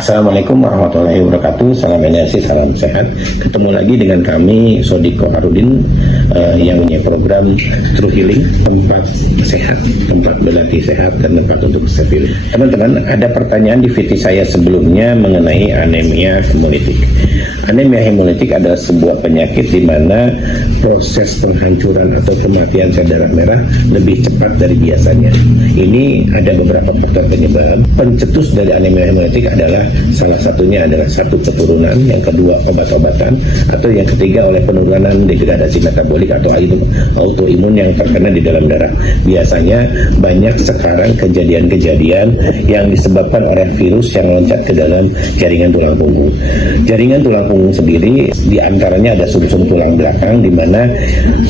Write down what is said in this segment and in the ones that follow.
Assalamualaikum warahmatullahi wabarakatuh. Salam energi, salam sehat. Ketemu lagi dengan kami Sodiko Harudin yang punya program True Healing, tempat sehat, tempat berlatih sehat, dan tempat untuk self healing. Teman-teman, ada pertanyaan di VT saya sebelumnya mengenai anemia hemolitik. Anemia hemolitik adalah sebuah penyakit di mana proses penghancuran atau kematian sel darah merah lebih cepat dari biasanya. Ini ada beberapa faktor penyebab. Pencetus dari anemia hemolitik adalah salah satunya adalah satu keturunan, yang kedua obat-obatan, atau yang ketiga oleh penurunan degradasi metabolik atau autoimun yang terkena di dalam darah. Biasanya banyak sekarang kejadian-kejadian yang disebabkan oleh virus yang loncat ke dalam jaringan tulang punggung. Jaringan tulang punggung sendiri diantaranya ada sumsum tulang belakang, di mana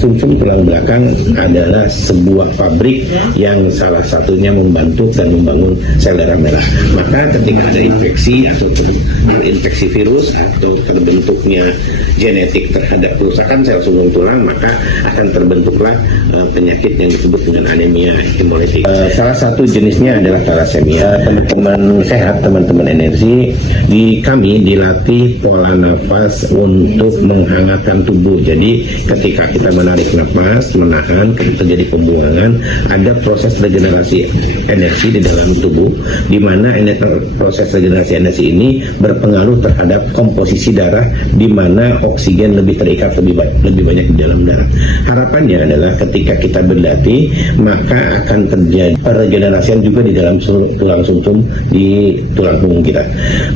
sumsum tulang belakang adalah sebuah pabrik yang salah satunya membantu dan membangun sel darah merah. Maka ketika ada infeksi atau terinfeksi virus atau terbentuknya genetik terhadap kerusakan sel sumsum tulang, maka akan terbentuklah penyakit yang disebut dengan anemia hemolitik. Salah satu jenisnya adalah thalassemia. Teman-teman sehat, teman-teman energi, di kami dilatih pola nafas untuk menghangatkan tubuh. Jadi ketika kita menarik nafas, menahan, ketika terjadi pembuangan, ada proses regenerasi energi di dalam tubuh, di mana proses regenerasi energi ini berpengaruh terhadap komposisi darah, di mana oksigen lebih terikat lebih banyak di dalam darah. Harapannya adalah ketika kita berlatih, maka akan terjadi regenerasi juga di dalam tulang sumsum di tulang punggung kita.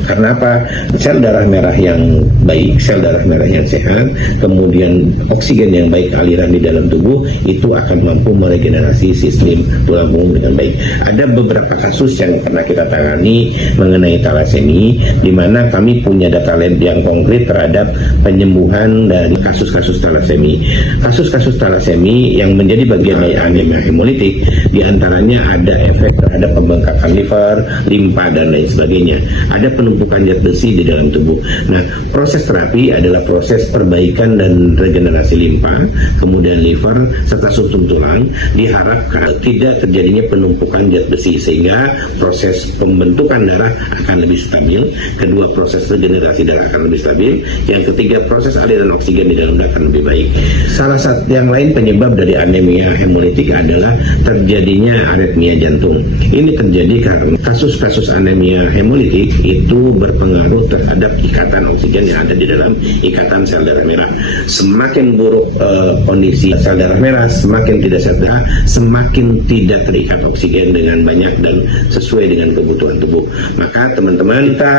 Karena apa? Sel darah merah yang baik, sel darah merah yang sehat, kemudian oksigen yang baik aliran di dalam tubuh, itu akan mampu meregenerasi sistem tulang punggung dengan baik. Ada beberapa kasus yang pernah kita tangani mengenai thalassemia, di mana kami punya data lab yang konkret terhadap penyembuhan dari kasus-kasus thalassemia. Kasus-kasus thalassemia yang menjadi bagian dari anemia hemolitik, diantaranya ada efek terhadap pembengkakan liver, limpa, dan lain sebagainya. Ada penumpukan zat besi di dalam tubuh. Nah, proses terapi adalah proses perbaikan dan regenerasi limpa, kemudian liver, serta sumsum tulang. Diharapkan tidak terjadinya penumpukan zat besi, sehingga proses pembentukan darah akan lebih stabil. Kedua, proses regenerasi darah akan lebih stabil. Yang ketiga, proses aliran oksigen di dalam darah akan lebih baik. Salah satu yang lain penyebab dari anemia hemolitik adalah terjadinya aritmia jantung. Ini terjadi karena kasus-kasus anemia hemolitik itu berpengaruh terhadap ikatan oksigen yang ada di dalam ikatan sel darah merah. Semakin buruk kondisi sel darah merah, semakin tidak sehat, semakin tidak terikat oksigen dengan banyak dan sesuai dengan kebutuhan tubuh. Maka teman-teman, kita